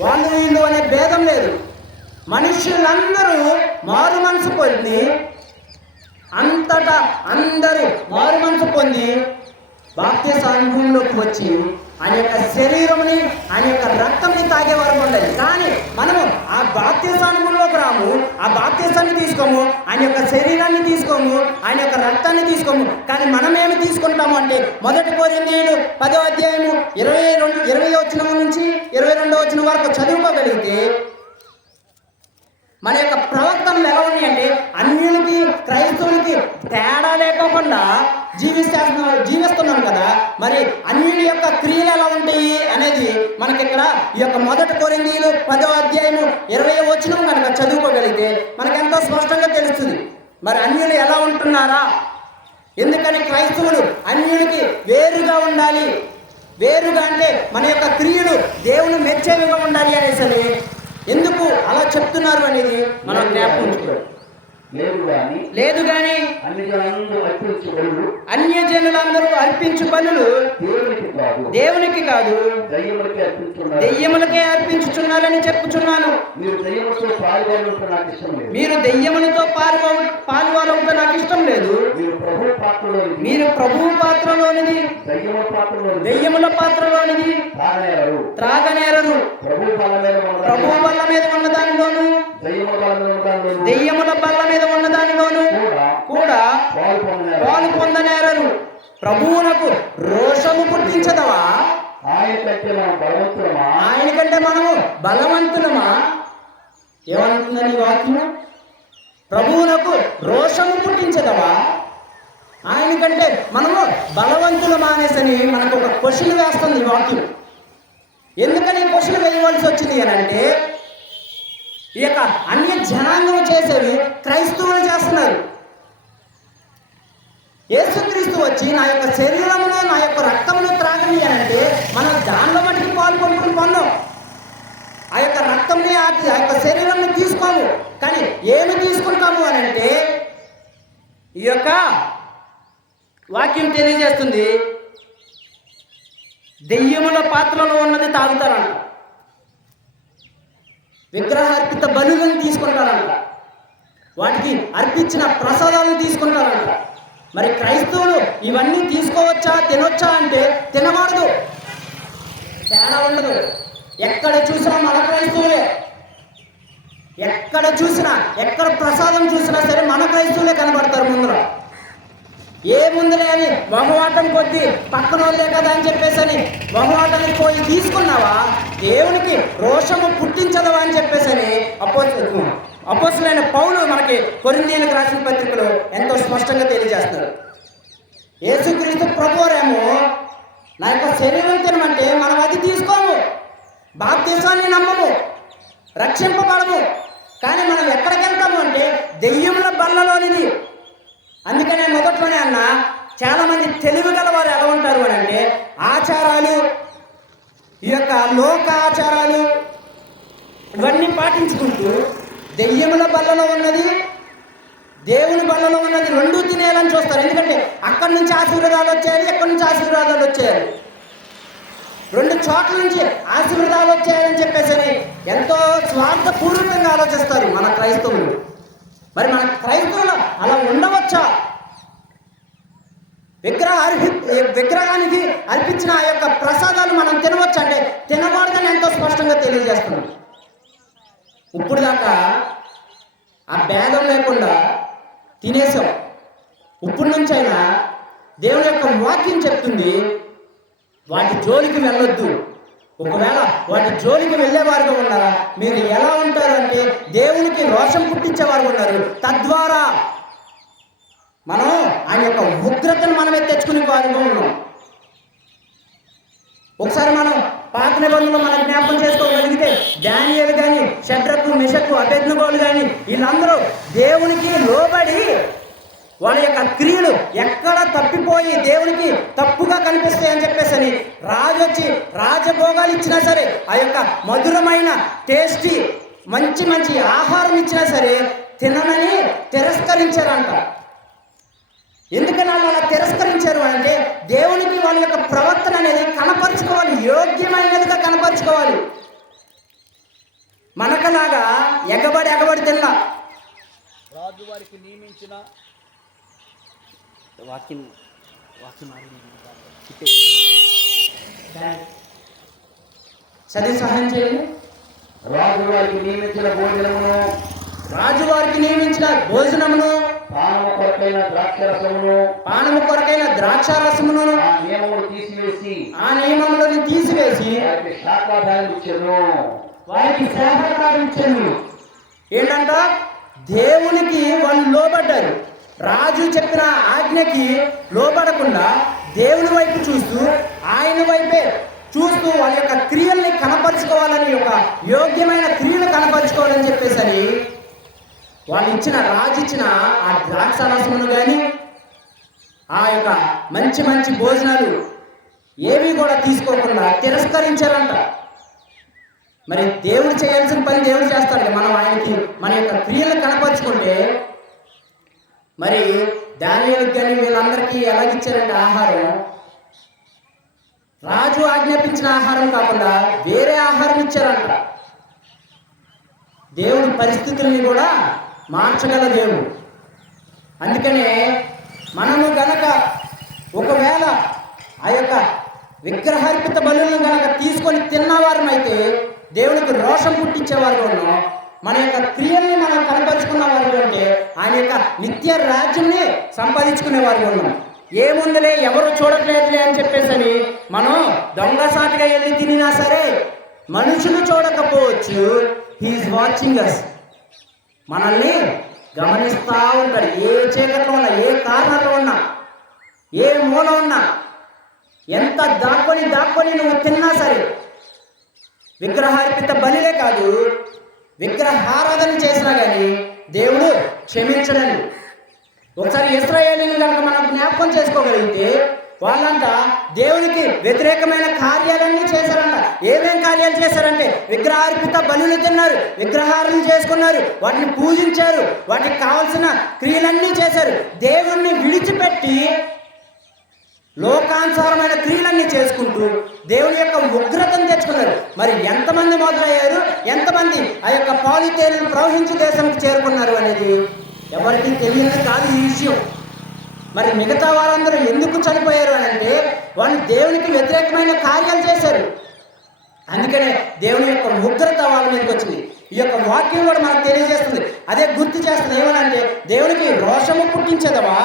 వాళ్ళు వీళ్ళు అనే భేదం లేదు. మనుషులందరూ మారు మనసు పొంది అంతటా అందరూ మారు మనసు పొంది బాప్తిస అనుభవంలోకి వచ్చి ఆయన యొక్క శరీరముని ఆయన యొక్క రక్తంని తాగే వరకు కానీ మనము ఆ బాప్తిస అనుభవంలోకి రాము ఆ బాప్తిసాన్ని తీసుకోము ఆయన యొక్క శరీరాన్ని తీసుకోము ఆయన యొక్క రక్తాన్ని తీసుకోము. కానీ మనం ఏమి తీసుకుంటాము అంటే మొదటి కోరిందీయుడు పదో అధ్యాయము ఇరవై రెండు ఇరవై వచ్చిన నుంచి ఇరవై వచ్చిన వరకు చదువుకోగలిగితే మన యొక్క ప్రవర్తనలు ఎలా ఉన్నాయంటే అన్యులకి క్రైస్తవులకి తేడా లేకోకుండా జీవిస్తేస్తున్నాం జీవిస్తున్నాం కదా. మరి అన్యుల యొక్క క్రియలు ఎలా ఉంటాయి అనేది మనకి ఇక్కడ ఈ యొక్క మొదటి కొరిందీలు పదో అధ్యాయము ఇరవై వచ్చిన కనుక చదువుకోగలిగితే మనకు ఎంతో స్పష్టంగా తెలుస్తుంది. మరి అన్యులు ఎలా ఉంటున్నారా? ఎందుకని క్రైస్తవులు అన్యులకి వేరుగా ఉండాలి? వేరుగా అంటే మన యొక్క క్రియలు దేవుని మెచ్చేవిగా ఉండాలి అనేసి ఎందుకు అలా చెప్తున్నారు అనేది మనం జ్ఞాపకం ఉంచుకోవాలి. లేదు కానీ లేదు కానీ అన్ని జనంలో అర్పించబడు అన్య జనులందరూ అర్పించు బలులు దేవునికి కాదు. దయ్యములకి అర్పించుచున్నారని చెప్పుచున్నాను. మీరు దయ్యములతో పాల్గొనడం నాకు ఇష్టం లేదు. మీరు దెయ్యములతో పాల్గొ పాల్గొనడం నాకు ఇష్టం లేదు. మీరు ప్రభు పాత్రలోనిది. దయ్యమ పాత్రలోని దెయ్యముల పాత్రలోనిది. తాగనేరు త్రాగనేరరు. ప్రభు బల్ల మీద ఉన్న దానిలోను దెయ్యముల బల్ల మీద ఉన్న దానిలోను కూడా కూడా పాలు పొందనేరు పొందనేరరు. ప్రభువునకు రోషము పుట్టించదవా? ఆయన కంటే మనము బలవంతులమా? ఏమంటుందని ఈ వాక్యం? ప్రభువునకు రోషము పుట్టించదవా? ఆయన కంటే మనము బలవంతులమా అనేసని మనకు ఒక క్వశ్చన్ వేస్తుంది ఈ వాక్యం. ఎందుకని క్వశ్చన్ వేయవలసి వచ్చింది అని అంటే ఈ యొక్క అన్య జనాంగం చేసేవి క్రైస్తవులు చేస్తున్నారు. యేసుక్రీస్తు వచ్చి నా యొక్క శరీరంలో నా యొక్క రక్తంలో త్రాగని అంటే మనం దానిలో మటుకు పాల్పొందుకుని పొందాం. ఆ యొక్క రక్తంని ఆ ఆ యొక్క శరీరం తీసుకోము. కానీ ఏమి తీసుకుంటాము అని అంటే ఈ యొక్క వాక్యం తెలియజేస్తుంది. దెయ్యముల పాత్రలో ఉన్నది తాగుతారంట. విగ్రహార్పిత బలులను తీసుకుంటారంట. వాటికి అర్పించిన ప్రసాదాలను తీసుకుంటారంట. మరి క్రైస్తవులు ఇవన్నీ తీసుకోవచ్చా తినొచ్చా అంటే తినకూడదు. తేడా ఉండదు. ఎక్కడ చూసినా మన క్రైస్తవులే. ఎక్కడ చూసినా ఎక్కడ ప్రసాదం చూసినా సరే మన క్రైస్తవులే కనబడతారు ముందర. ఏముందిలే అని మొహమాటం కొద్దీ పక్కన వాళ్ళే కదా అని చెప్పేసి అని మొహమాటానికి పోయి తీసుకున్నావా? దేవునికి రోషము పుట్టించదవా అని చెప్పేసి అని అపో అపోసులైన పౌలు మనకి కొరిందీలకు రాసిన పత్రికలో ఎంతో స్పష్టంగా తెలియజేస్తారు యేసుక్రీస్తు ప్రభువారేమో నా యొక్క శరీరం తినమంటే మనం అది తీసుకోము. బాప్తీసాన్ని నమ్మము. రక్షింపబడము. కానీ మనం ఎక్కడికి వెళ్తాము అంటే దెయ్యముల బల్లలోనిది. అందుకనే మొదట్లోనే అన్న చాలామంది తెలివి గల వారు ఎలా ఉంటారు అని అంటే ఆచారాలు ఈ యొక్క లోక ఆచారాలు ఇవన్నీ పాటించుకుంటూ దెయ్యముల బల్లలో ఉన్నది దేవుని బల్లలో ఉన్నది రెండూ తినేయాలని చూస్తారు. ఎందుకంటే అక్కడి నుంచి ఆశీర్వాదాలు వచ్చాయి ఎక్కడి నుంచి ఆశీర్వాదాలు వచ్చాయని రెండు చోట్ల నుంచి ఆశీర్వాదాలు వచ్చాయని చెప్పేసి ఎంతో స్వార్థపూర్వకంగా ఆలోచిస్తారు మన క్రైస్తవులు. మరి మన క్రైస్తవులు అలా ఉండవచ్చా? విగ్రహ అర్పి విగ్రహానికి అర్పించిన ఆ యొక్క ప్రసాదాలు మనం తినవచ్చు అంటే తినకూడదని ఎంతో స్పష్టంగా తెలియజేస్తున్నాం. ఇప్పుడు దాకా ఆ భేదం లేకుండా తినేసాం ఇప్పుడు నుంచైనా దేవుని యొక్క వాక్యం చెప్తుంది వాటి జోలికి వెళ్ళొద్దు. ఒకవేళ వాటి జోలికి వెళ్ళేవారుగా ఉన్నారా? మీరు ఎలా ఉంటారు అంటే దేవునికి రోషం పుట్టించేవారు ఉన్నారు. తద్వారా మనం ఆయన యొక్క ఉగ్రతను మనమే తెచ్చుకుని వారుగా ఉన్నాం. ఒకసారి మనం పాత నిబంధనలు మనం జ్ఞాపకం చేసుకోగలిగితే డానియల్ కానీ షడ్రకు మిషకు అభెజ్ఞగోలు కానీ వీళ్ళందరూ దేవునికి లోబడి వాళ్ళ యొక్క క్రియలు ఎక్కడ తప్పిపోయి దేవునికి తప్పుగా కనిపిస్తాయని చెప్పేసి అని రాజు వచ్చి రాజభోగాలు ఇచ్చినా సరే ఆ యొక్క మధురమైన టేస్టీ మంచి మంచి ఆహారం ఇచ్చినా సరే తినమని తిరస్కరించారంట. ఎందుకని వాళ్ళు అలా తిరస్కరించారు అంటే దేవునికి వాళ్ళ యొక్క ప్రవర్తన అనేది కనపరుచుకోవాలి యోగ్యమైనదిగా కనపరుచుకోవాలి. మనకలాగా ఎగబడి ఎగబడి తిన్నా. రాజు వారికి నియమించిన వాక్యం వాక్యం చదివి సహాయం చేయండి. రాజు వారికి నియమించిన భోజనమును రాజు వారికి నియమించిన భోజనమును పానము కొరకైన ద్రాక్షరసమును పానము కొరకైన ద్రాక్షారసమును ఆ నియమములు తీసివేసి ఆ నియమములను తీసివేసి వారికి ఇచ్చెను. ఇచ్చాను. ఏంటంట? దేవునికి వాళ్ళు లోబడ్డారు. రాజు చెప్పిన ఆజ్ఞకి లోబడకుండా దేవుని వైపు చూస్తూ ఆయన వైపే చూస్తూ వాళ్ళ యొక్క క్రియల్ని కనపరుచుకోవాలని ఒక యోగ్యమైన క్రియలు కనపరుచుకోవాలని చెప్పేసరి వాళ్ళు ఇచ్చిన రాజు ఇచ్చిన ఆ ద్రాక్ష రసమును కానీ ఆ యొక్క మంచి మంచి భోజనాలు ఏవి కూడా తీసుకోకుండా తిరస్కరించారంట మరి దేవుడు చేయాల్సిన పని దేవుడు చేస్తాడు మనం ఆయనకి మన యొక్క క్రియలు కనపరుచుకుంటే మరి దానిలకు కానీ వీళ్ళందరికీ ఎలాగిచ్చారంటే ఆహారం. రాజు ఆజ్ఞాపించిన ఆహారం కాకుండా వేరే ఆహారం ఇచ్చారంట. దేవుడి పరిస్థితుల్ని కూడా మార్చగల దేవుడు అందుకనే మనము గనక ఒకవేళ ఆ యొక్క విగ్రహార్పిత బలులను గనక తీసుకొని తిన్నవారమైతే దేవునికి రోషం పుట్టించేవారు ఉన్నాం. మన యొక్క క్రియల్ని మనం కనపరుచుకున్న వారు అంటే ఆయన యొక్క నిత్య రాజున్ని సంపాదించుకునే వారు ఉన్నాం ఏముందిలే ఎవరు చూడట్లేదులే అని చెప్పేసని మనం దొంగసాటుగా వెళ్ళి తినినా సరే మనుషులు చూడకపోవచ్చు. హీఈస్ వాచింగ్ అస్ మనల్ని గమనిస్తూ ఉంటాడు ఏ చీకట్లో ఉన్నా ఏ కారణంలో ఉన్నా ఏ మూల ఉన్నా ఎంత దాక్కొని దాక్కొని నువ్వు తిన్నా సరే విగ్రహార్పిత బలిలే కాదు విగ్రహారాధన చేసినా కానీ దేవుడు క్షమించడని ఒకసారి ఇస్రాయేలీని కనుక మనం జ్ఞాపకం చేసుకోగలిగితే వాళ్ళంట దేవునికి వ్యతిరేకమైన కార్యాలన్నీ చేశారంట. ఏమేం కార్యాలు చేశారంటే విగ్రహార్పిత బలులు తిన్నారు విగ్రహాలను చేసుకున్నారు వాటిని పూజించారు వాటికి కావాల్సిన క్రియలన్నీ చేశారు. దేవుణ్ణి విడిచిపెట్టి లోకానుసారమైన క్రియలన్నీ చేసుకుంటూ దేవుని యొక్క ఉగ్రతను తెచ్చుకున్నారు. మరి ఎంతమంది మొదలయ్యారు? ఎంతమంది ఆ యొక్క పాలితేలను ప్రవహించి దేశానికి చేరుకున్నారు అనేది ఎవరికి తెలియదు కాదు ఈ విషయం. మరి మిగతా వారందరూ ఎందుకు చనిపోయారు అని అంటే వాళ్ళు దేవునికి వ్యతిరేకమైన కార్యాలు చేశారు. అందుకనే దేవుని యొక్క ముద్రత వాళ్ళ మీదకి వచ్చింది. ఈ యొక్క వాక్యం కూడా మనకు తెలియజేస్తుంది. అదే గుర్తు చేస్తుంది ఏమనంటే దేవునికి రోషము పుట్టించేదవా?